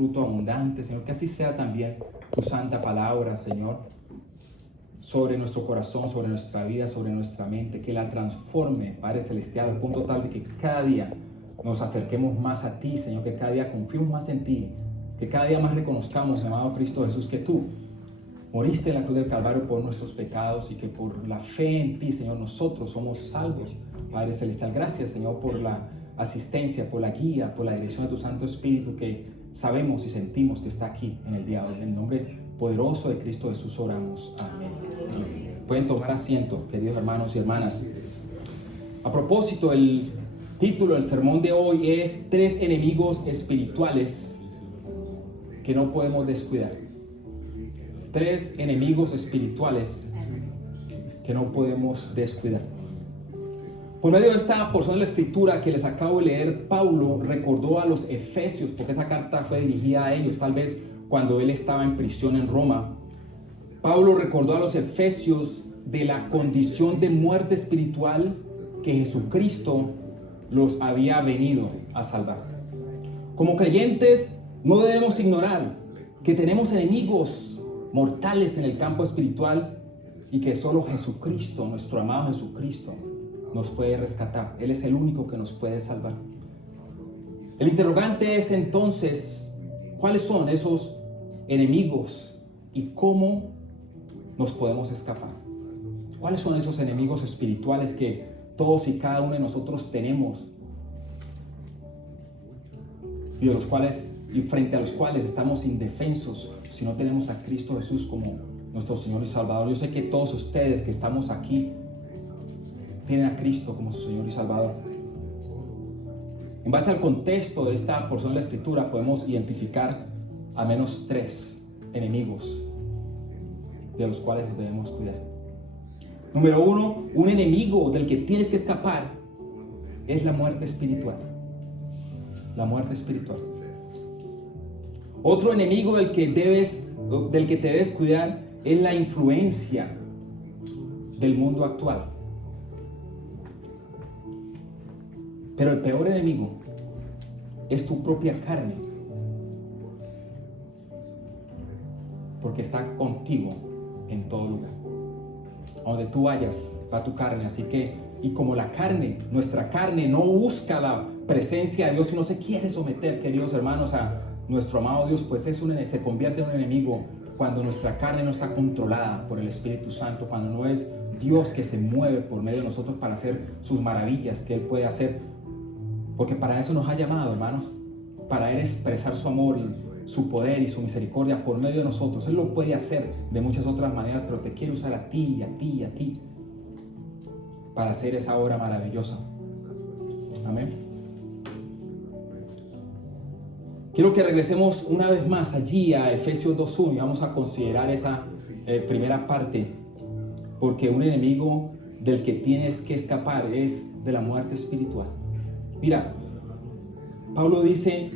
fruto abundante, Señor. Que así sea también tu santa palabra, Señor, sobre nuestro corazón, sobre nuestra vida, sobre nuestra mente. Que la transforme, Padre Celestial, al punto tal de que cada día nos acerquemos más a ti, Señor. Que cada día confiemos más en ti. Que cada día más reconozcamos, amado Cristo Jesús, que tú moriste en la cruz del Calvario por nuestros pecados y que por la fe en ti, Señor, nosotros somos salvos. Padre Celestial, gracias, Señor, por la asistencia, por la guía, por la dirección de tu Santo Espíritu que sabemos y sentimos que está aquí en el día de hoy. En el nombre poderoso de Cristo Jesús oramos. Amén. Pueden tomar asiento, queridos hermanos y hermanas. A propósito, el título del sermón de hoy es 3 enemigos espirituales que no podemos descuidar. 3 enemigos espirituales que no podemos descuidar. Por medio de esta porción de la escritura que les acabo de leer, Pablo recordó a los efesios, porque esa carta fue dirigida a ellos, tal vez cuando él estaba en prisión en Roma. Pablo recordó a los efesios de la condición de muerte espiritual que Jesucristo los había venido a salvar. Como creyentes, no debemos ignorar que tenemos enemigos mortales en el campo espiritual y que solo Jesucristo, nuestro amado Jesucristo, nos puede rescatar. Él es el único que nos puede salvar. El interrogante es entonces, ¿cuáles son esos enemigos y cómo nos podemos escapar? ¿Cuáles son esos enemigos espirituales que todos y cada uno de nosotros tenemos y de los cuales y frente a los cuales estamos indefensos si no tenemos a Cristo Jesús como nuestro Señor y Salvador? Yo sé que todos ustedes que estamos aquí tienen a Cristo como su Señor y Salvador. En base al contexto de esta porción de la Escritura podemos identificar al menos 3 enemigos de los cuales nos debemos cuidar. Número 1, un enemigo del que tienes que escapar es la muerte espiritual. La muerte espiritual. Otro enemigo del que te debes cuidar es la influencia del mundo actual. Pero el peor enemigo es tu propia carne, porque está contigo en todo lugar. A donde tú vayas, va tu carne. Así que, y como la carne, nuestra carne no busca la presencia de Dios y no se quiere someter, queridos hermanos, a nuestro amado Dios, pues se convierte en un enemigo cuando nuestra carne no está controlada por el Espíritu Santo, cuando no es Dios que se mueve por medio de nosotros para hacer sus maravillas que Él puede hacer. Porque para eso nos ha llamado, hermanos, para Él expresar su amor y su poder y su misericordia por medio de nosotros. Él lo puede hacer de muchas otras maneras, pero te quiere usar a ti y a ti y a ti para hacer esa obra maravillosa. Amén. Quiero que regresemos una vez más allí a Efesios 2:1 y vamos a considerar esa primera parte, porque un enemigo del que tienes que escapar es de la muerte espiritual. Mira, Pablo dice,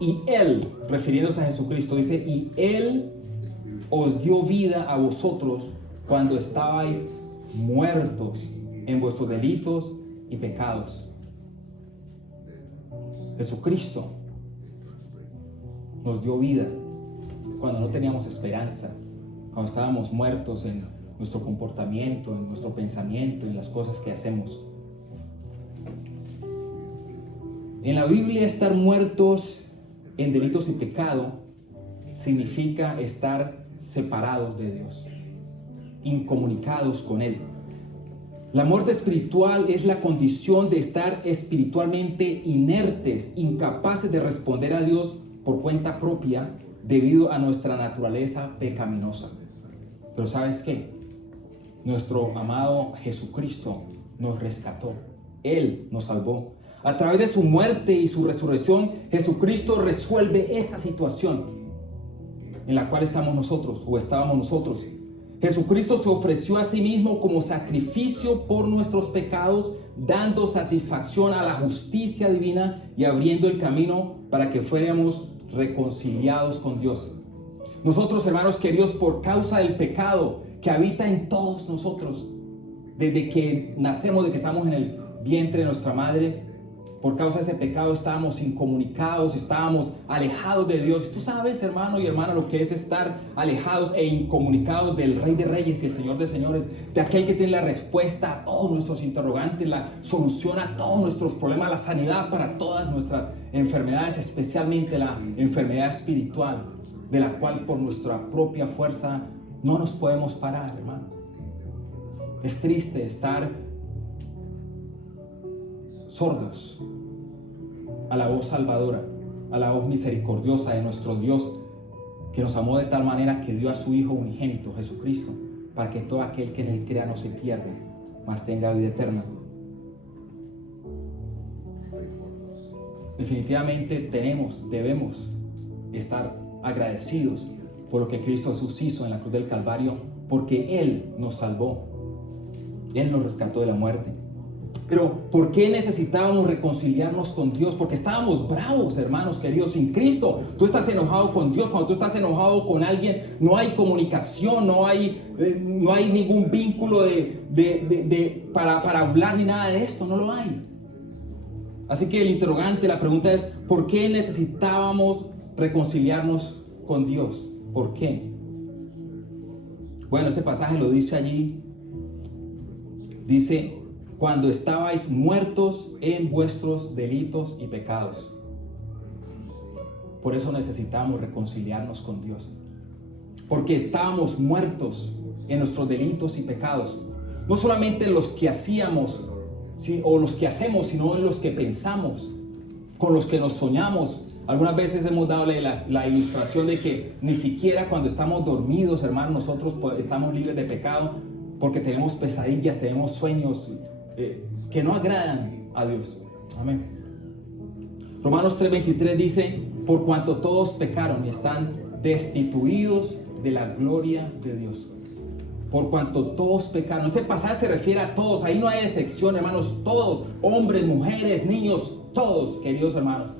y Él, refiriéndose a Jesucristo, dice, y Él os dio vida a vosotros cuando estabais muertos en vuestros delitos y pecados. Jesucristo nos dio vida cuando no teníamos esperanza, cuando estábamos muertos en nuestro comportamiento, en nuestro pensamiento, en las cosas que hacemos. En la Biblia, estar muertos en delitos y pecado significa estar separados de Dios, incomunicados con Él. La muerte espiritual es la condición de estar espiritualmente inertes, incapaces de responder a Dios por cuenta propia debido a nuestra naturaleza pecaminosa. Pero ¿sabes qué? Nuestro amado Jesucristo nos rescató. Él nos salvó. A través de su muerte y su resurrección, Jesucristo resuelve esa situación en la cual estamos nosotros o estábamos nosotros. Jesucristo se ofreció a sí mismo como sacrificio por nuestros pecados, dando satisfacción a la justicia divina y abriendo el camino para que fuéramos reconciliados con Dios. Nosotros, hermanos queridos, por causa del pecado que habita en todos nosotros, desde que nacemos, de que estamos en el vientre de nuestra madre, por causa de ese pecado estábamos incomunicados, estábamos alejados de Dios. Y tú sabes, hermano y hermana, lo que es estar alejados e incomunicados del Rey de Reyes y el Señor de Señores, de aquel que tiene la respuesta a todos nuestros interrogantes, la solución a todos nuestros problemas, la sanidad para todas nuestras enfermedades, especialmente la enfermedad espiritual, de la cual por nuestra propia fuerza no nos podemos parar, hermano. Es triste estar sordos a la voz salvadora, a la voz misericordiosa de nuestro Dios, que nos amó de tal manera que dio a su Hijo unigénito, Jesucristo, para que todo aquel que en él crea no se pierda, mas tenga vida eterna. Definitivamente debemos estar agradecidos por lo que Cristo Jesús hizo en la cruz del Calvario, porque Él nos salvó, Él nos rescató de la muerte. Pero ¿por qué necesitábamos reconciliarnos con Dios? Porque estábamos bravos, hermanos queridos, sin Cristo. Tú estás enojado con Dios. Cuando tú estás enojado con alguien, no hay comunicación, no hay ningún vínculo para hablar ni nada de esto, no lo hay. Así que el interrogante, la pregunta es, ¿por qué necesitábamos reconciliarnos con Dios? ¿Por qué? Bueno, ese pasaje lo dice allí. Dice: cuando estabais muertos en vuestros delitos y pecados. Por eso necesitamos reconciliarnos con Dios. Porque estábamos muertos en nuestros delitos y pecados. No solamente en los que hacíamos, o los que hacemos, sino en los que pensamos, con los que nos soñamos. Algunas veces hemos dado la ilustración de que ni siquiera cuando estamos dormidos, hermanos, nosotros estamos libres de pecado, porque tenemos pesadillas, tenemos sueños que no agradan a Dios. Amén. Romanos 3:23 dice: por cuanto todos pecaron y están destituidos de la gloria de Dios. Por cuanto todos pecaron. Ese pasaje se refiere a todos. Ahí no hay excepción, hermanos. Todos, hombres, mujeres, niños, todos, queridos hermanos.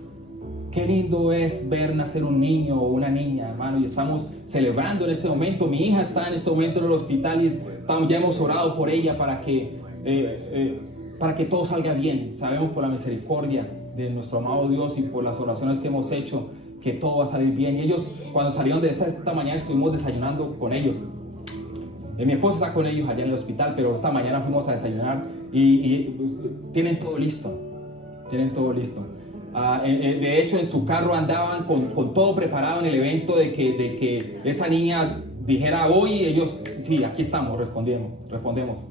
Qué lindo es ver nacer un niño o una niña, hermano. Y estamos celebrando en este momento. Mi hija está en este momento en el hospital y ya hemos orado por ella para que todo salga bien. Sabemos por la misericordia de nuestro amado Dios y por las oraciones que hemos hecho que todo va a salir bien. Y ellos, cuando salieron de esta mañana, estuvimos desayunando con ellos. Mi esposa está con ellos allá en el hospital, pero esta mañana fuimos a desayunar y pues, tienen todo listo. De hecho, en su carro andaban con todo preparado en el evento de que esa niña dijera hoy. Ellos, sí, aquí estamos, respondemos.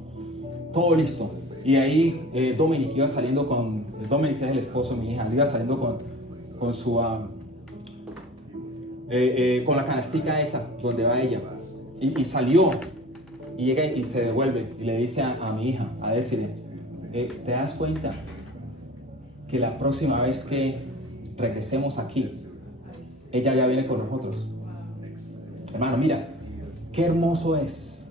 Todo listo. Y ahí Dominic iba saliendo Dominic es el esposo de mi hija, iba saliendo con su con la canastica esa donde va ella, y salió y llega y se devuelve y le dice a mi hija, a decirle: ¿te das cuenta que la próxima vez que regresemos aquí, ella ya viene con nosotros? Hermano, mira, qué hermoso es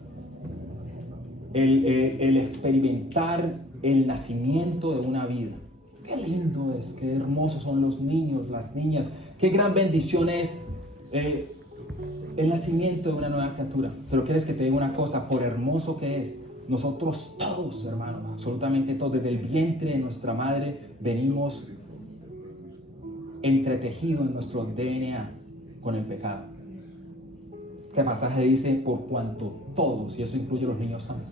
el experimentar el nacimiento de una vida. Qué lindo es, qué hermosos son los niños, las niñas. Qué gran bendición es el nacimiento de una nueva criatura. Pero quieres que te diga una cosa, por hermoso que es, nosotros todos, hermanos, absolutamente todos, desde el vientre de nuestra madre, venimos entretejidos en nuestro DNA con el pecado. Este pasaje dice: por cuanto todos, y eso incluye los niños también,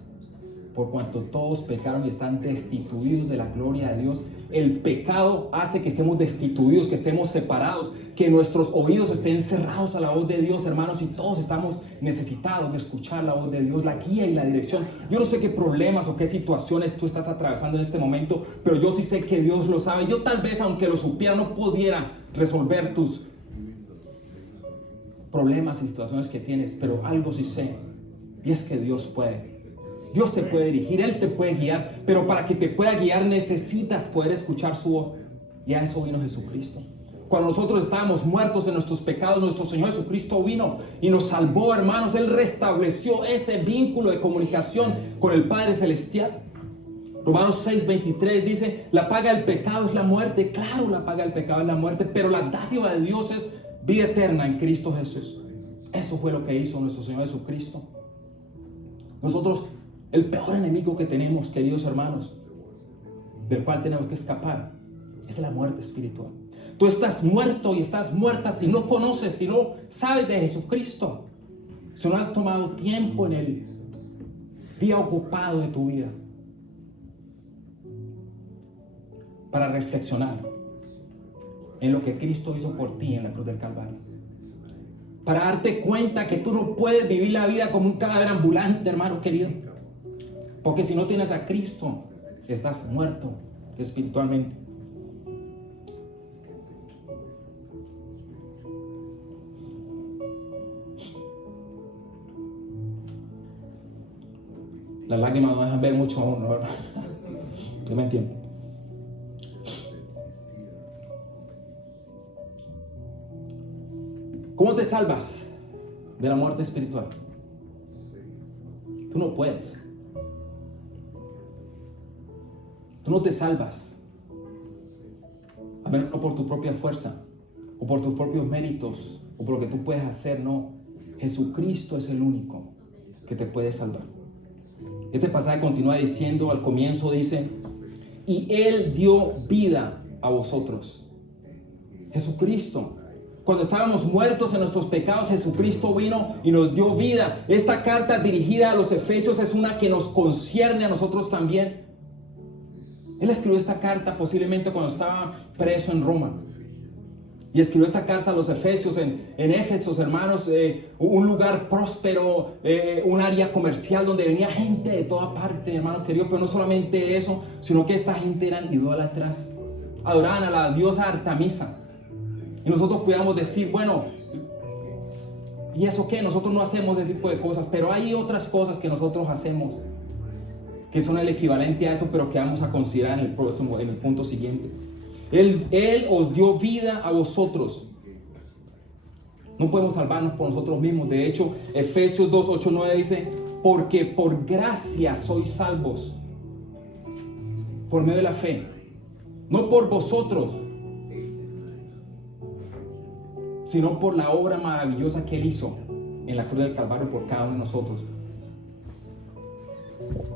por cuanto todos pecaron y están destituidos de la gloria de Dios. El pecado hace que estemos destituidos, que estemos separados, que nuestros oídos estén cerrados a la voz de Dios, hermanos, y todos estamos necesitados de escuchar la voz de Dios, la guía y la dirección. Yo no sé qué problemas o qué situaciones tú estás atravesando en este momento, pero yo sí sé que Dios lo sabe. Yo tal vez, aunque lo supiera, no pudiera resolver tus problemas y situaciones que tienes, pero algo sí sé, y es que Dios puede. Dios te puede dirigir, Él te puede guiar, pero para que te pueda guiar necesitas poder escuchar su voz, y a eso vino Jesucristo. Cuando nosotros estábamos muertos en nuestros pecados, nuestro Señor Jesucristo vino y nos salvó, hermanos. Él restableció ese vínculo de comunicación con el Padre Celestial. Romanos 6:23 dice: la paga del pecado es la muerte. Claro, la paga del pecado es la muerte, pero la dádiva de Dios es vida eterna en Cristo Jesús. Eso fue lo que hizo nuestro Señor Jesucristo. Nosotros, el peor enemigo que tenemos, queridos hermanos, del cual tenemos que escapar, Es de la muerte espiritual. Tú estás muerto y estás muerta si no conoces, si no sabes de Jesucristo. Si no has tomado tiempo en el día ocupado de tu vida para reflexionar en lo que Cristo hizo por ti en la cruz del Calvario. Para darte cuenta que tú no puedes vivir la vida como un cadáver ambulante, hermano querido. Porque si no tienes a Cristo, estás muerto espiritualmente. Las lágrimas no dejan ver mucho a uno, ¿verdad? Yo me entiendo. ¿Cómo te salvas de la muerte espiritual? Tú no puedes. Tú no te salvas. A menos no por tu propia fuerza, o por tus propios méritos, o por lo que tú puedes hacer, no. Jesucristo es el único que te puede salvar. Este pasaje continúa diciendo, al comienzo dice, y Él dio vida a vosotros. Jesucristo. Cuando estábamos muertos en nuestros pecados, Jesucristo vino y nos dio vida. Esta carta dirigida a los Efesios es una que nos concierne a nosotros también. Él escribió esta carta posiblemente cuando estaba preso en Roma. Y escribió esta carta a los Efesios en Éfesos, hermanos, un lugar próspero, un área comercial donde venía gente de toda parte, hermano querido. Pero no solamente eso, sino que esta gente eran idólatras. Adoraban a la diosa Artemisa. Y nosotros podíamos decir, bueno, ¿y eso qué? Nosotros no hacemos ese tipo de cosas, pero hay otras cosas que nosotros hacemos que son el equivalente a eso, pero que vamos a considerar en el punto siguiente. Él os dio vida a vosotros. No podemos salvarnos por nosotros mismos. De hecho, Efesios 2, 8, 9 dice, porque por gracia sois salvos, por medio de la fe, no por vosotros, sino por la obra maravillosa que Él hizo en la cruz del Calvario por cada uno de nosotros.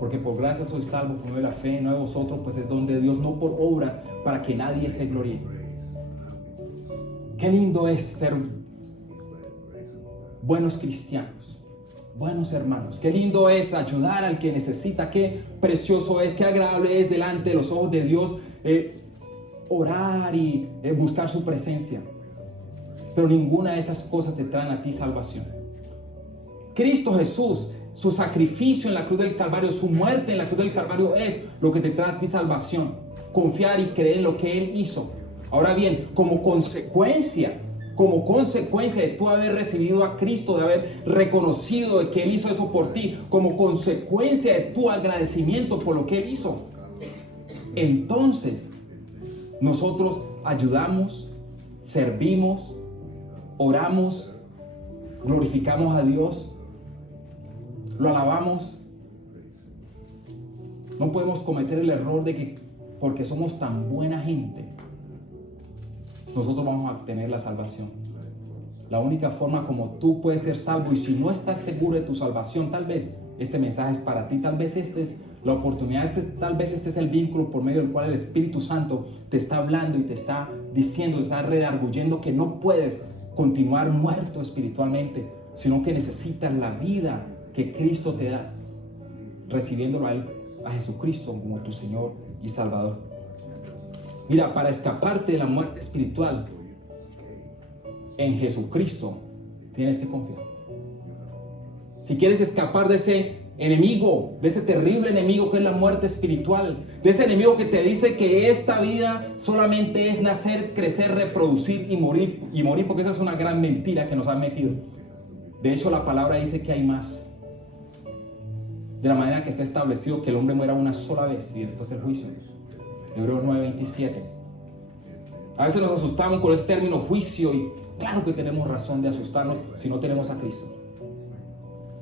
Porque por gracia sois salvos por medio de la fe, no de vosotros, pues es don de Dios, no por obras, para que nadie se gloríe. Qué lindo es ser buenos cristianos, buenos hermanos. Qué lindo es ayudar al que necesita. Qué precioso es, qué agradable es delante de los ojos de Dios orar y buscar su presencia. Pero ninguna de esas cosas te traen a ti salvación. Cristo Jesús, su sacrificio en la cruz del Calvario, su muerte en la cruz del Calvario es lo que te trae a ti salvación. Confiar y creer en lo que Él hizo. Ahora bien, como consecuencia de tú haber recibido a Cristo, de haber reconocido de que Él hizo eso por ti, como consecuencia de tu agradecimiento por lo que Él hizo, entonces nosotros ayudamos, servimos, oramos, glorificamos a Dios, lo alabamos. No podemos cometer el error de que porque somos tan buena gente, nosotros vamos a obtener la salvación. La única forma como tú puedes ser salvo, y si no estás seguro de tu salvación, tal vez este mensaje es para ti, tal vez esta es la oportunidad, tal vez este es el vínculo por medio del cual el Espíritu Santo te está hablando y te está diciendo, te está redarguyendo que no puedes continuar muerto espiritualmente, sino que necesitas la vida que Cristo te da, recibiéndolo a Él, a Jesucristo como tu Señor y Salvador. Mira, para escaparte de la muerte espiritual, en Jesucristo tienes que confiar. Si quieres escapar de ese enemigo, de ese terrible enemigo que es la muerte espiritual, de ese enemigo que te dice que esta vida solamente es nacer, crecer, reproducir y morir, porque esa es una gran mentira que nos han metido. De hecho, la palabra dice que hay más. De la manera que está establecido que el hombre muera una sola vez y después el juicio. Hebreos 9:27. A veces nos asustamos con ese término juicio, y claro que tenemos razón de asustarnos si no tenemos a Cristo.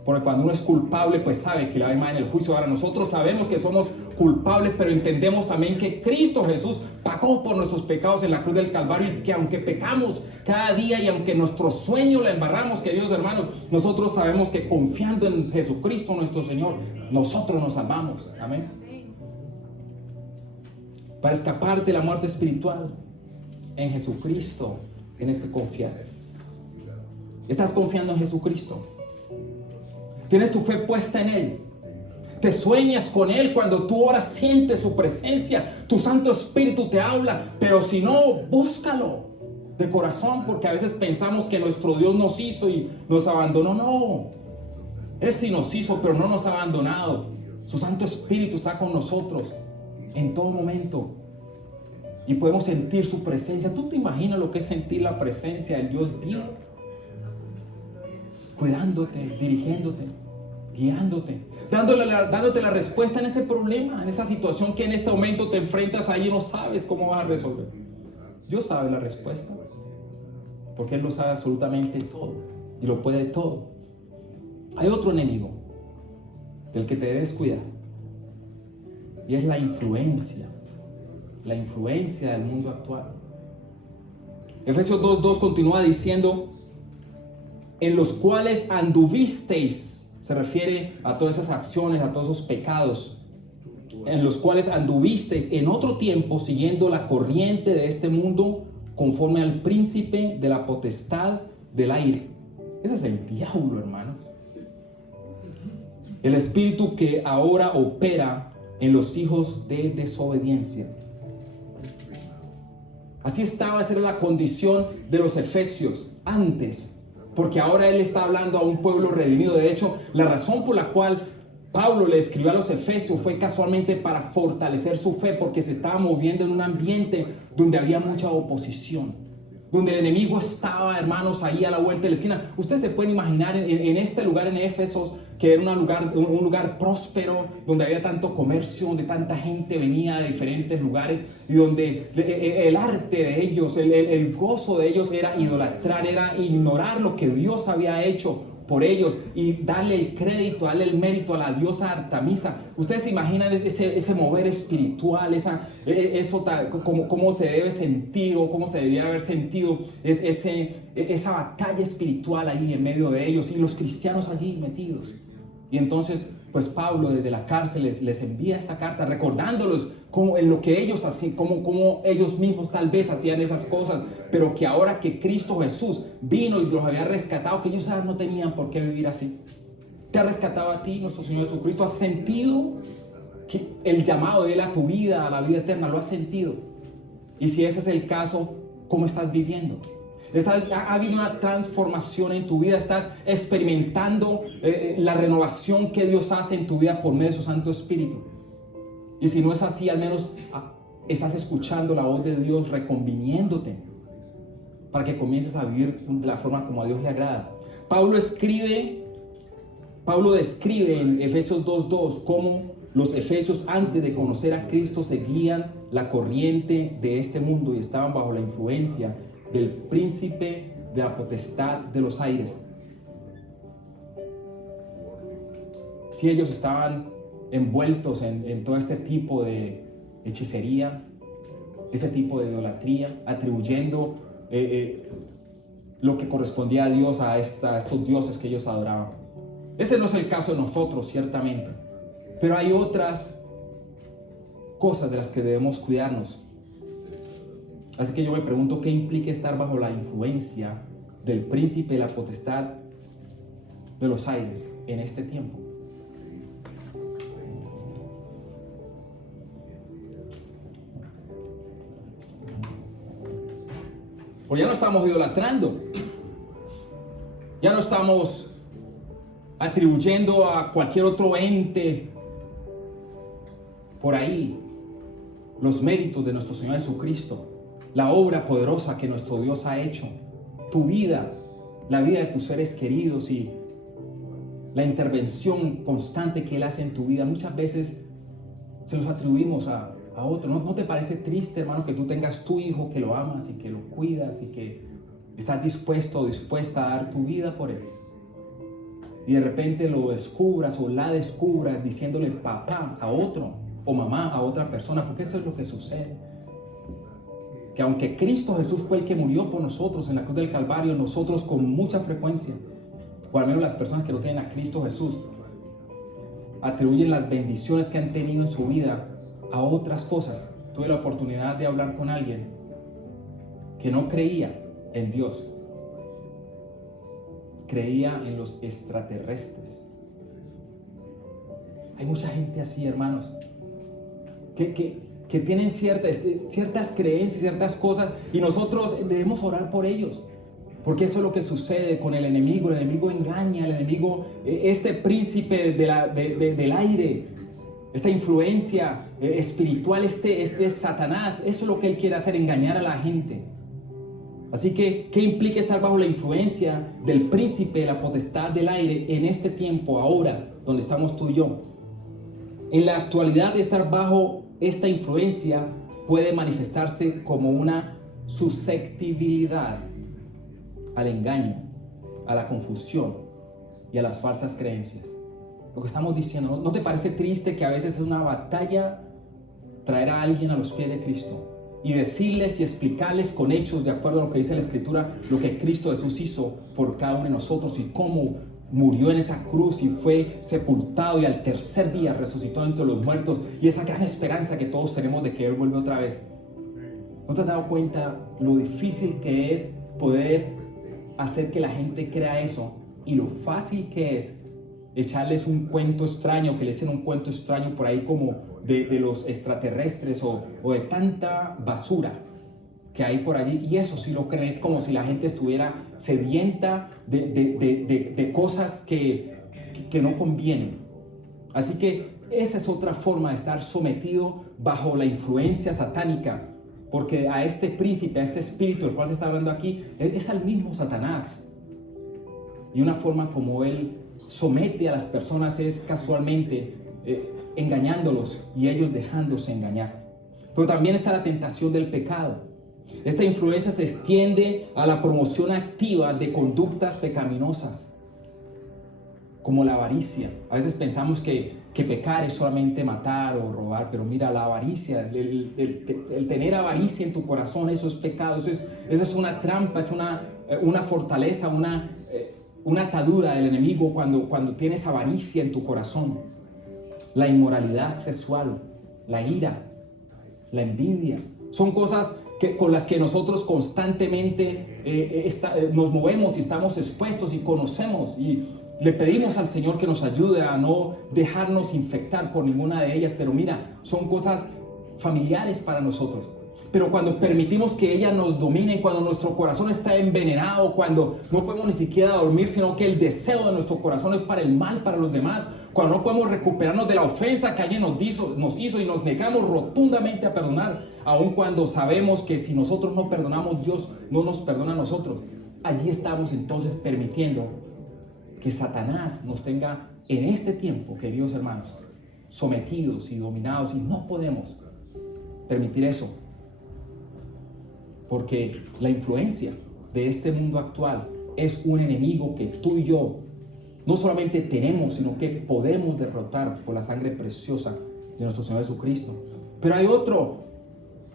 Porque cuando uno es culpable, pues sabe que le va a ir mal en el juicio. Ahora nosotros sabemos que somos culpables, pero entendemos también que Cristo Jesús pagó por nuestros pecados en la cruz del Calvario, y que aunque pecamos cada día y aunque nuestro sueño la embarramos, queridos hermanos, nosotros sabemos que confiando en Jesucristo nuestro Señor, nosotros nos salvamos. Amén. para escapar de la muerte espiritual. En Jesucristo tienes que confiar. ¿Estás confiando en Jesucristo? ¿Tienes tu fe puesta en Él? ¿Te sueñas con Él? Cuando tú oras, sientes su presencia, tu Santo Espíritu te habla, pero si no, búscalo de corazón, porque a veces pensamos que nuestro Dios nos hizo y nos abandonó. No, Él sí nos hizo, pero no nos ha abandonado. Su Santo Espíritu está con nosotros en todo momento y podemos sentir su presencia. ¿Tú te imaginas lo que es sentir la presencia del Dios vivo? Cuidándote, dirigiéndote, guiándote, dándote la respuesta en ese problema, en esa situación que en este momento te enfrentas ahí y no sabes cómo vas a resolver. Dios sabe la respuesta, porque Él lo sabe absolutamente todo y lo puede todo. Hay otro enemigo del que te debes cuidar, y es la influencia del mundo actual. Efesios 2:2 continúa diciendo: en los cuales anduvisteis. Se refiere a todas esas acciones, a todos esos pecados, en los cuales anduvisteis en otro tiempo, siguiendo la corriente de este mundo, conforme al príncipe de la potestad del aire. Ese es el diablo, hermanos. El espíritu que ahora opera en los hijos de desobediencia. Así estaba, esa era la condición de los efesios antes. Porque ahora Él está hablando a un pueblo redimido. De hecho, la razón por la cual Pablo le escribió a los efesios fue casualmente para fortalecer su fe, porque se estaba moviendo en un ambiente donde había mucha oposición, donde el enemigo estaba, hermanos, ahí a la vuelta de la esquina. Ustedes se pueden imaginar en este lugar, en Éfesos, que era un lugar próspero, donde había tanto comercio, donde tanta gente venía de diferentes lugares, y donde el arte de ellos, el gozo de ellos era idolatrar, era ignorar lo que Dios había hecho por ellos y darle el crédito, darle el mérito a la diosa Artemisa. Ustedes se imaginan ese mover espiritual, cómo se debe sentir, o cómo se debía haber sentido esa batalla espiritual ahí en medio de ellos, y los cristianos allí metidos. Y entonces, pues Pablo desde la cárcel les envía esta carta recordándolos en lo que ellos hacían, cómo ellos mismos tal vez hacían esas cosas, pero que ahora que Cristo Jesús vino y los había rescatado, que ellos no tenían por qué vivir así. Te ha rescatado a ti, nuestro Señor Jesucristo. ¿Has sentido que el llamado de Él a tu vida, a la vida eterna? ¿Lo has sentido? Y si ese es el caso, ¿cómo estás viviendo? ¿Ha habido una transformación en tu vida? ¿Estás experimentando la renovación que Dios hace en tu vida por medio de su Santo Espíritu? Y si no es así, al menos estás escuchando la voz de Dios reconviniéndote para que comiences a vivir de la forma como a Dios le agrada. Pablo describe en Efesios 2:2 cómo los efesios, antes de conocer a Cristo, seguían la corriente de este mundo y estaban bajo la influencia del príncipe de la potestad de los aires. Si ellos estaban envueltos en todo este tipo de hechicería, este tipo de idolatría, atribuyendo lo que correspondía a Dios a estos dioses que ellos adoraban. Ese no es el caso de nosotros, ciertamente, pero hay otras cosas de las que debemos cuidarnos. Así que yo me pregunto, ¿qué implica estar bajo la influencia del príncipe de la potestad de los aires en este tiempo? Pues ya no estamos idolatrando, ya no estamos atribuyendo a cualquier otro ente por ahí los méritos de nuestro Señor Jesucristo, la obra poderosa que nuestro Dios ha hecho, tu vida, la vida de tus seres queridos y la intervención constante que Él hace en tu vida. Muchas veces se los atribuimos a otro. ¿No te parece triste, hermano, que tú tengas tu hijo, que lo amas y que lo cuidas y que estás dispuesto o dispuesta a dar tu vida por él? Y de repente lo descubras o la descubras diciéndole papá a otro o mamá a otra persona, porque eso es lo que sucede. Que aunque Cristo Jesús fue el que murió por nosotros en la cruz del Calvario, nosotros con mucha frecuencia, o al menos las personas que no tienen a Cristo Jesús, atribuyen las bendiciones que han tenido en su vida a otras cosas. tuve la oportunidad de hablar con alguien que no creía en Dios, creía en los extraterrestres. Hay mucha gente así, hermanos, que tienen ciertas creencias, ciertas cosas, y nosotros debemos orar por ellos, porque eso es lo que sucede con el enemigo. El enemigo engaña, el enemigo, este príncipe del aire, esta influencia espiritual, este Satanás, eso es lo que él quiere hacer, engañar a la gente. Así que, ¿qué implica estar bajo la influencia del príncipe de la potestad del aire en este tiempo, ahora, donde estamos tú y yo? En la actualidad, estar bajo esta influencia puede manifestarse como una susceptibilidad al engaño, a la confusión y a las falsas creencias. Lo que estamos diciendo, ¿no te parece triste que a veces es una batalla traer a alguien a los pies de Cristo y decirles y explicarles con hechos, de acuerdo a lo que dice la Escritura, lo que Cristo Jesús hizo por cada uno de nosotros y cómo murió en esa cruz y fue sepultado y al tercer día resucitó entre los muertos, y esa gran esperanza que todos tenemos de que Él vuelve otra vez? ¿No te has dado cuenta lo difícil que es poder hacer que la gente crea eso, y lo fácil que es echarles un cuento extraño, que le echen un cuento extraño por ahí como de los extraterrestres o de tanta basura que hay por allí? Y eso sí lo creen, es como si la gente estuviera sedienta de cosas que no convienen. Así que esa es otra forma de estar sometido bajo la influencia satánica, porque a este príncipe, a este espíritu del cual se está hablando aquí, es al mismo Satanás. Y una forma como él somete a las personas es casualmente engañándolos y ellos dejándose engañar. Pero también está la tentación del pecado. Esta influencia se extiende a la promoción activa de conductas pecaminosas, como la avaricia. A veces pensamos que pecar es solamente matar o robar, pero mira, la avaricia, el tener avaricia en tu corazón, eso es pecado, eso es una trampa, es una fortaleza, una atadura del enemigo cuando tienes avaricia en tu corazón. La inmoralidad sexual, la ira, la envidia, son cosas con las que nosotros constantemente nos movemos y estamos expuestos y conocemos, y le pedimos al Señor que nos ayude a no dejarnos infectar por ninguna de ellas. Pero mira, son cosas familiares para nosotros. Pero cuando permitimos que ellas nos dominen, cuando nuestro corazón está envenenado, cuando no podemos ni siquiera dormir, sino que el deseo de nuestro corazón es para el mal, para los demás, cuando no podemos recuperarnos de la ofensa que alguien nos hizo y nos negamos rotundamente a perdonar, aun cuando sabemos que si nosotros no perdonamos, Dios no nos perdona a nosotros, allí estamos entonces permitiendo que Satanás nos tenga en este tiempo, queridos hermanos, sometidos y dominados, y no podemos permitir eso. Porque la influencia de este mundo actual es un enemigo que tú y yo no solamente tenemos, sino que podemos derrotar por la sangre preciosa de nuestro Señor Jesucristo. Pero hay otro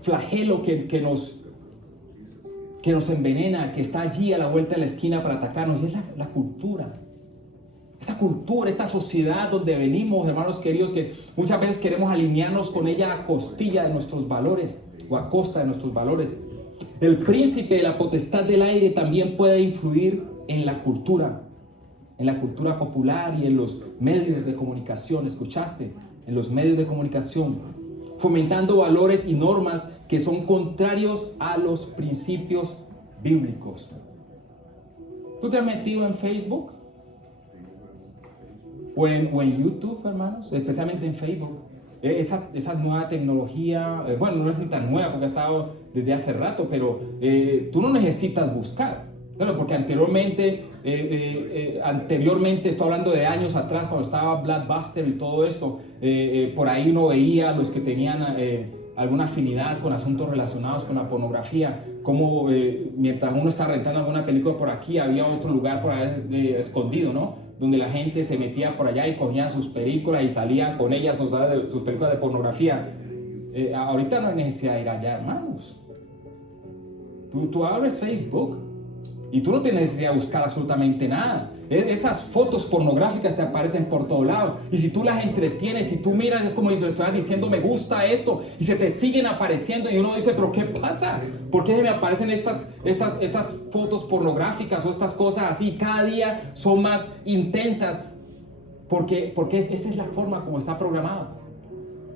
flagelo que nos envenena, que está allí a la vuelta de la esquina para atacarnos, y es la cultura. Esta cultura, esta sociedad donde venimos, hermanos queridos, que muchas veces queremos alinearnos con ella a costilla de nuestros valores o a costa de nuestros valores. El príncipe de la potestad del aire también puede influir en la cultura popular y en los medios de comunicación. ¿Escuchaste? En los medios de comunicación, fomentando valores y normas que son contrarios a los principios bíblicos. ¿Tú te has metido en Facebook? O en YouTube, hermanos, especialmente en Facebook. Esa nueva tecnología, bueno, no es ni tan nueva porque ha estado desde hace rato, pero tú no necesitas buscar. Bueno, porque anteriormente, estoy hablando de años atrás, cuando estaba Blockbuster y todo esto, por ahí uno veía a los que tenían alguna afinidad con asuntos relacionados con la pornografía, como mientras uno está rentando alguna película por aquí, había otro lugar por ahí escondido, ¿no? Donde la gente se metía por allá y cogía sus películas y salía con ellas, nos daba sus películas de pornografía. Ahorita no hay necesidad de ir allá, hermanos. Tú abres Facebook Y tú no tienes necesidad de buscar absolutamente nada. Esas fotos pornográficas te aparecen por todo lado. Y si tú las entretienes, si tú miras, es como si te estás diciendo, me gusta esto. Y se te siguen apareciendo. Y uno dice, ¿pero qué pasa? ¿Por qué se me aparecen estas fotos pornográficas o estas cosas así? Cada día son más intensas. Porque esa es la forma como está programado.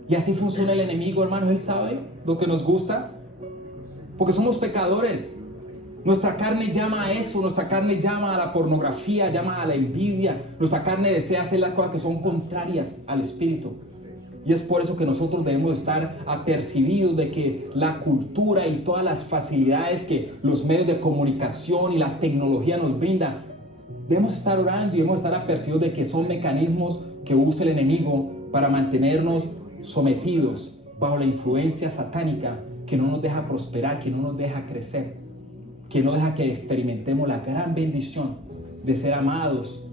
Y así funciona el enemigo, hermanos. Él sabe lo que nos gusta. Porque somos pecadores. Nuestra carne llama a eso, nuestra carne llama a la pornografía, llama a la envidia. Nuestra carne desea hacer las cosas que son contrarias al Espíritu. Y es por eso que nosotros debemos estar apercibidos de que la cultura y todas las facilidades que los medios de comunicación y la tecnología nos brindan, debemos estar orando y debemos estar apercibidos de que son mecanismos que usa el enemigo para mantenernos sometidos bajo la influencia satánica que no nos deja prosperar, que no nos deja crecer, que no deja que experimentemos la gran bendición de ser amados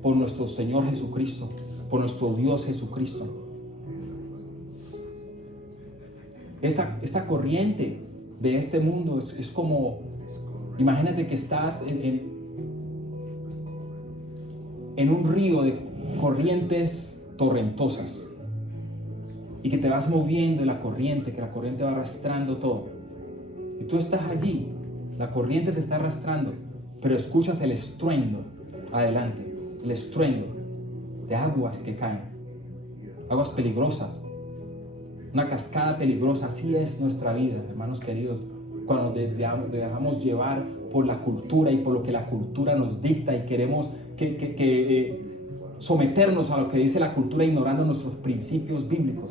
por nuestro Señor Jesucristo, por nuestro Dios Jesucristo. Esta corriente de este mundo es como, imagínate que estás en un río de corrientes torrentosas y que te vas moviendo en la corriente, que la corriente va arrastrando todo. Y tú estás allí. La corriente te está arrastrando, pero escuchas el estruendo adelante, el estruendo de aguas que caen, aguas peligrosas, una cascada peligrosa. Así es nuestra vida, hermanos queridos, cuando dejamos llevar por la cultura y por lo que la cultura nos dicta y queremos someternos a lo que dice la cultura ignorando nuestros principios bíblicos.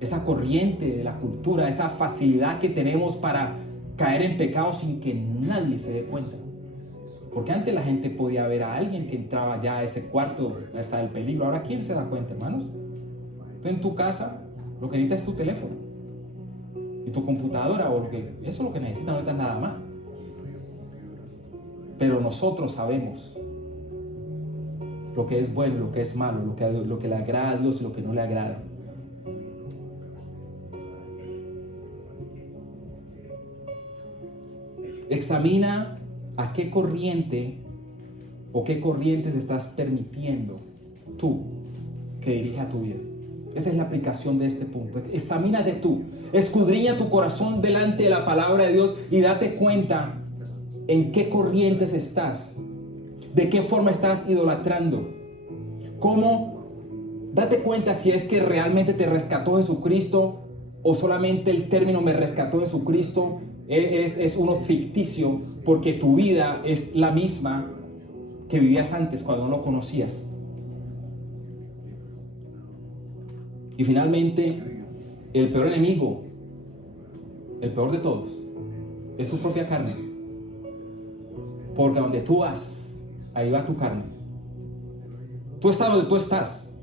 Esa corriente de la cultura, esa facilidad que tenemos para caer en pecado sin que nadie se dé cuenta. Porque antes la gente podía ver a alguien que entraba ya a ese cuarto hasta el peligro. Ahora, ¿quién se da cuenta, hermanos? Tú en tu casa lo que necesitas es tu teléfono y tu computadora, porque eso es lo que necesitas, no necesitas nada más. Pero nosotros sabemos lo que es bueno, lo que es malo, lo que le agrada a Dios y lo que no le agrada. Examina a qué corriente o qué corrientes estás permitiendo tú que dirija tu vida. Esa es la aplicación de este punto. Examínate tú, escudriña tu corazón delante de la palabra de Dios y date cuenta en qué corrientes estás, de qué forma estás idolatrando, date cuenta si es que realmente te rescató Jesucristo o solamente el término me rescató Jesucristo es uno ficticio, porque tu vida es la misma que vivías antes cuando no lo conocías. Y finalmente, el peor enemigo, el peor de todos, es tu propia carne. Porque donde tú vas, ahí va tu carne. Tú estás donde tú estás.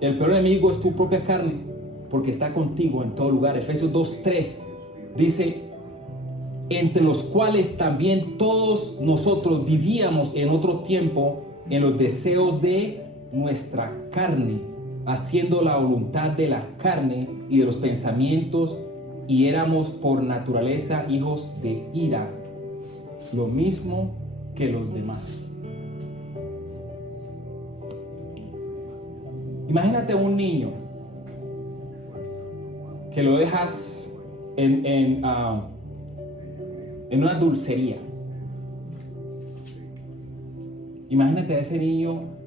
El peor enemigo es tu propia carne, porque está contigo en todo lugar. Efesios 2:3 dice, entre los cuales también todos nosotros vivíamos en otro tiempo en los deseos de nuestra carne, haciendo la voluntad de la carne y de los pensamientos, y éramos por naturaleza hijos de ira, lo mismo que los demás. Imagínate un niño que lo dejas en una dulcería. Imagínate a ese niño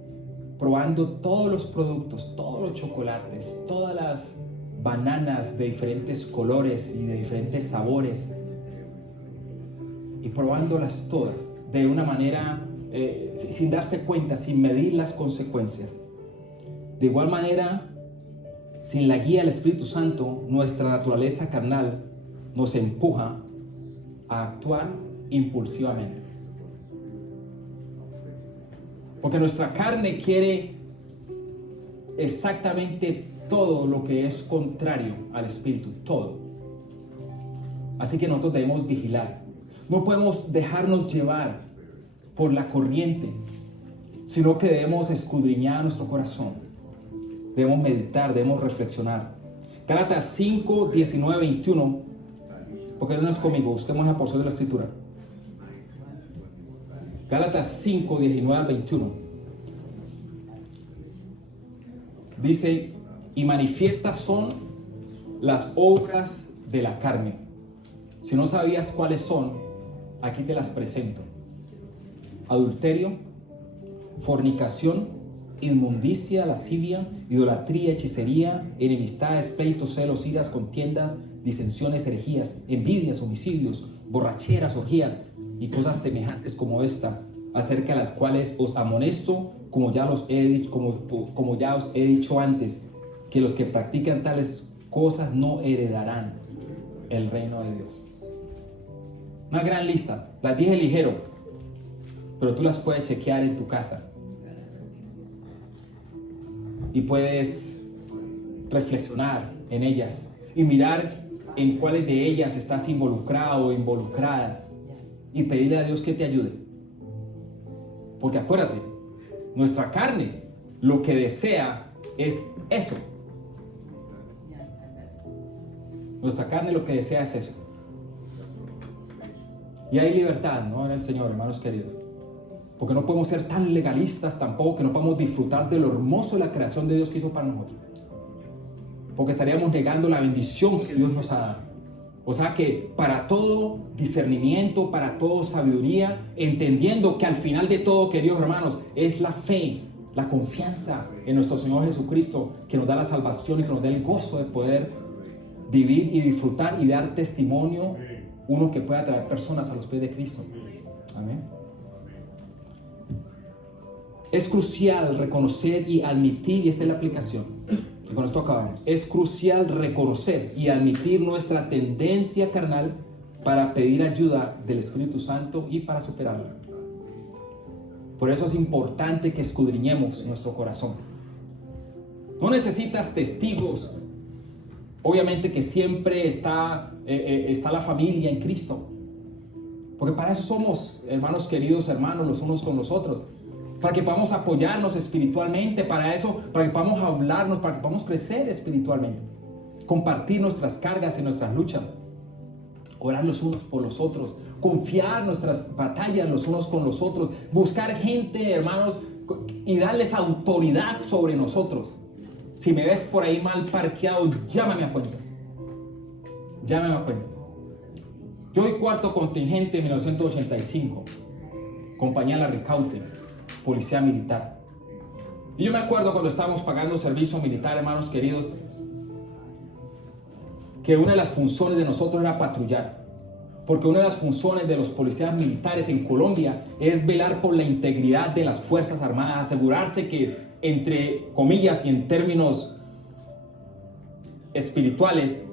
probando todos los productos, todos los chocolates, todas las bananas de diferentes colores y de diferentes sabores, y probándolas todas de una manera sin darse cuenta, sin medir las consecuencias. De igual manera, sin la guía del Espíritu Santo, nuestra naturaleza carnal nos empuja a actuar impulsivamente. Porque nuestra carne quiere exactamente todo lo que es contrario al Espíritu, todo. Así que nosotros debemos vigilar. No podemos dejarnos llevar por la corriente, sino que debemos escudriñar nuestro corazón. Debemos meditar, debemos reflexionar. Gálatas 5, 19, 21 Porque no es conmigo, busquemos la porción de la Escritura. Gálatas 5, 19 al 21. Dice, y manifiestas son las obras de la carne. Si no sabías cuáles son, aquí te las presento. Adulterio, fornicación, inmundicia, lascivia, idolatría, hechicería, enemistades, pleitos, celos, iras, contiendas, disensiones, herejías, envidias, homicidios, borracheras, orgías y cosas semejantes como esta, acerca de las cuales os amonesto, como ya os he dicho antes, que los que practican tales cosas no heredarán el reino de Dios. Una gran lista, las dije ligero, pero tú las puedes chequear en tu casa y puedes reflexionar en ellas y mirar en cuáles de ellas estás involucrado o involucrada y pedirle a Dios que te ayude. Porque acuérdate, nuestra carne lo que desea es eso. Nuestra carne lo que desea es eso. Y hay libertad, ¿no? En el Señor, hermanos queridos. Porque no podemos ser tan legalistas tampoco, que no podemos disfrutar de lo hermoso de la creación de Dios que hizo para nosotros. Porque estaríamos negando la bendición que Dios nos ha dado. O sea que para todo discernimiento, para todo sabiduría, entendiendo que al final de todo, queridos hermanos, es la fe, la confianza en nuestro Señor Jesucristo que nos da la salvación y que nos da el gozo de poder vivir y disfrutar y dar testimonio, uno que pueda traer personas a los pies de Cristo. Amén. Es crucial reconocer y admitir, y esta es la aplicación, y con esto acabamos. Es crucial reconocer y admitir nuestra tendencia carnal para pedir ayuda del Espíritu Santo y para superarla. Por eso es importante que escudriñemos nuestro corazón. No necesitas testigos. Obviamente que siempre está la familia en Cristo. Porque para eso somos, hermanos queridos, hermanos, los unos con los otros. Para que podamos apoyarnos espiritualmente, para que podamos hablarnos, para que podamos crecer espiritualmente. Compartir nuestras cargas y nuestras luchas. Orar los unos por los otros. Confiar nuestras batallas los unos con los otros. Buscar gente, hermanos, y darles autoridad sobre nosotros. Si me ves por ahí mal parqueado, llámame a cuentas. Llámame a cuentas. Yo voy cuarto contingente en 1985. Compañía La Ricaute, policía militar. Y yo me acuerdo cuando estábamos pagando servicio militar, hermanos queridos, que una de las funciones de nosotros era patrullar. Porque una de las funciones de los policías militares en Colombia es velar por la integridad de las Fuerzas Armadas, asegurarse que, entre comillas y en términos espirituales,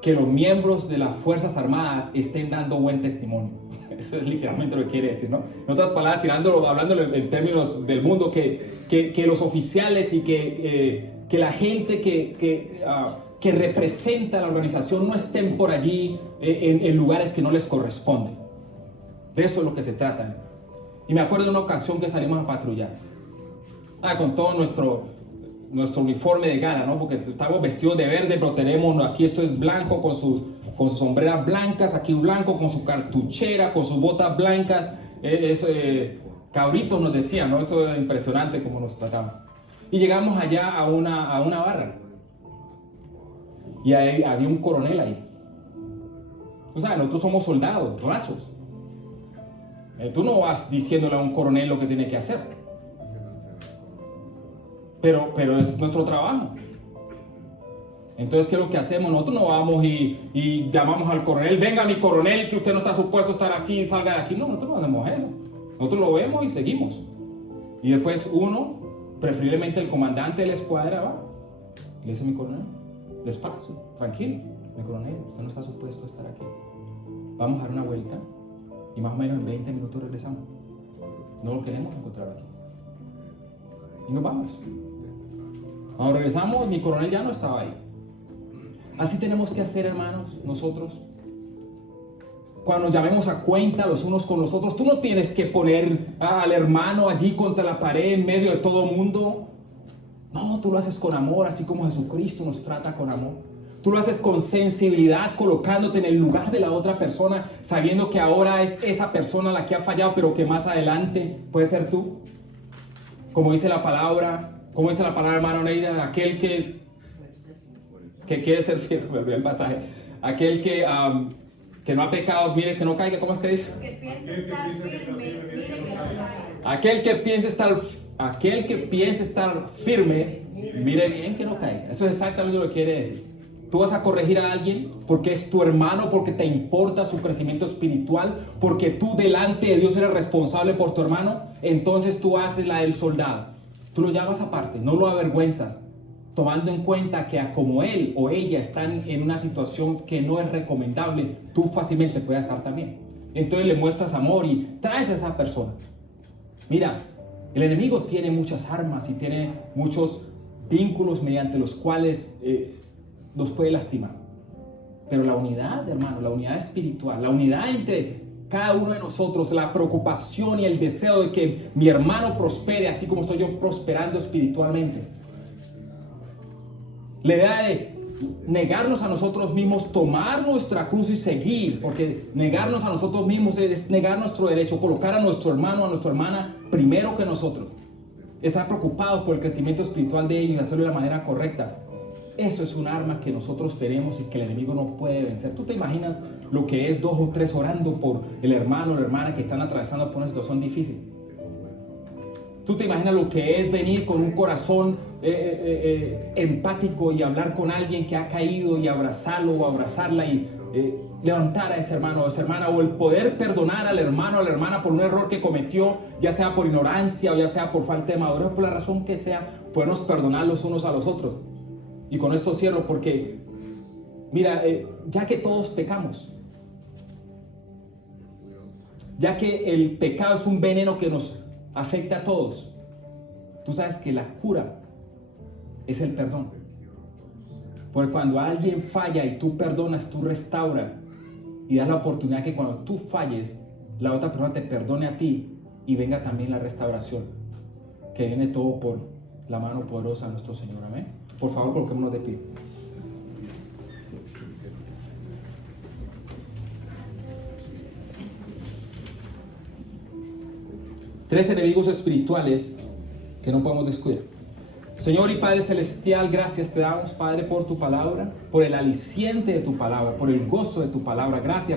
que los miembros de las Fuerzas Armadas estén dando buen testimonio. Eso es literalmente lo que quiere decir, ¿no? En otras palabras, hablándolo en términos del mundo, que los oficiales y que la gente que representa a la organización no estén por allí en lugares que no les corresponden. De eso es lo que se trata. Y me acuerdo de una ocasión que salimos a patrullar. Con todo nuestro uniforme de gala, ¿no? Porque estamos vestidos de verde, pero tenemos, aquí esto es blanco con sus sombreras blancas, aquí blanco con su cartuchera, con sus botas blancas. Cabritos nos decían, ¿no? Eso es impresionante como nos trataban. Y llegamos allá a una barra. Y ahí había un coronel ahí. O sea, nosotros somos soldados, rasos. Tú no vas diciéndole a un coronel lo que tiene que hacer. Pero es nuestro trabajo. Entonces, ¿qué es lo que hacemos? Nosotros no vamos y llamamos al coronel. Venga, mi coronel, que usted no está supuesto a estar así, salga de aquí. No, nosotros no hacemos eso. Nosotros lo vemos y seguimos. Y después uno, preferiblemente el comandante de la escuadra, va. Le dice: mi coronel, despacio, tranquilo. Mi coronel, usted no está supuesto a estar aquí. Vamos a dar una vuelta y más o menos en 20 minutos regresamos. No lo queremos encontrar aquí. Y nos vamos. Cuando regresamos, mi coronel ya no estaba ahí. Así tenemos que hacer, hermanos, nosotros. Cuando nos llamemos a cuenta los unos con los otros, tú no tienes que poner al hermano allí contra la pared en medio de todo el mundo. No, tú lo haces con amor, así como Jesucristo nos trata con amor. Tú lo haces con sensibilidad, colocándote en el lugar de la otra persona, sabiendo que ahora es esa persona la que ha fallado, pero que más adelante puede ser tú. Como dice la palabra, hermano Neida, aquel que quiere ser fiel, me olvidé el pasaje, aquel que no ha pecado, mire que no caiga. ¿Cómo es que dice? Que piense estar firme, mire que no caiga. Aquel que piense estar firme, mire bien que no caiga. Eso es exactamente lo que quiere decir. Tú vas a corregir a alguien porque es tu hermano, porque te importa su crecimiento espiritual, porque tú delante de Dios eres responsable por tu hermano. Entonces tú haces la del soldado. Tú lo llamas aparte, no lo avergüenzas, tomando en cuenta que como él o ella están en una situación que no es recomendable, tú fácilmente puedes estar también. Entonces le muestras amor y traes a esa persona. Mira, el enemigo tiene muchas armas y tiene muchos vínculos mediante los cuales nos puede lastimar. Pero la unidad, hermano, la unidad espiritual, la unidad entre cada uno de nosotros, la preocupación y el deseo de que mi hermano prospere así como estoy yo prosperando espiritualmente. La idea de negarnos a nosotros mismos, tomar nuestra cruz y seguir, porque negarnos a nosotros mismos es negar nuestro derecho, colocar a nuestro hermano, a nuestra hermana primero que nosotros. Estar preocupados por el crecimiento espiritual de ellos y hacerlo de la manera correcta. Eso es un arma que nosotros tenemos y que el enemigo no puede vencer. ¿Tú te imaginas lo que es 2 o 3 orando por el hermano o la hermana que están atravesando por una situación difícil? ¿Tú te imaginas lo que es venir con un corazón empático y hablar con alguien que ha caído y abrazarlo o abrazarla y levantar a ese hermano o esa hermana, o el poder perdonar al hermano o a la hermana por un error que cometió, ya sea por ignorancia o ya sea por falta de madurez, por la razón que sea, podernos perdonar los unos a los otros? Y con esto cierro porque, mira, ya que todos pecamos, ya que el pecado es un veneno que nos afecta a todos, tú sabes que la cura es el perdón. Porque cuando alguien falla y tú perdonas, tú restauras y das la oportunidad que cuando tú falles, la otra persona te perdone a ti y venga también la restauración, que viene todo por la mano poderosa de nuestro Señor. Amén. Por favor, coloquémonos de pie. Tres enemigos espirituales que no podemos descuidar. Señor y Padre Celestial, gracias te damos, Padre, por tu palabra, por el aliciente de tu palabra, por el gozo de tu palabra. Gracias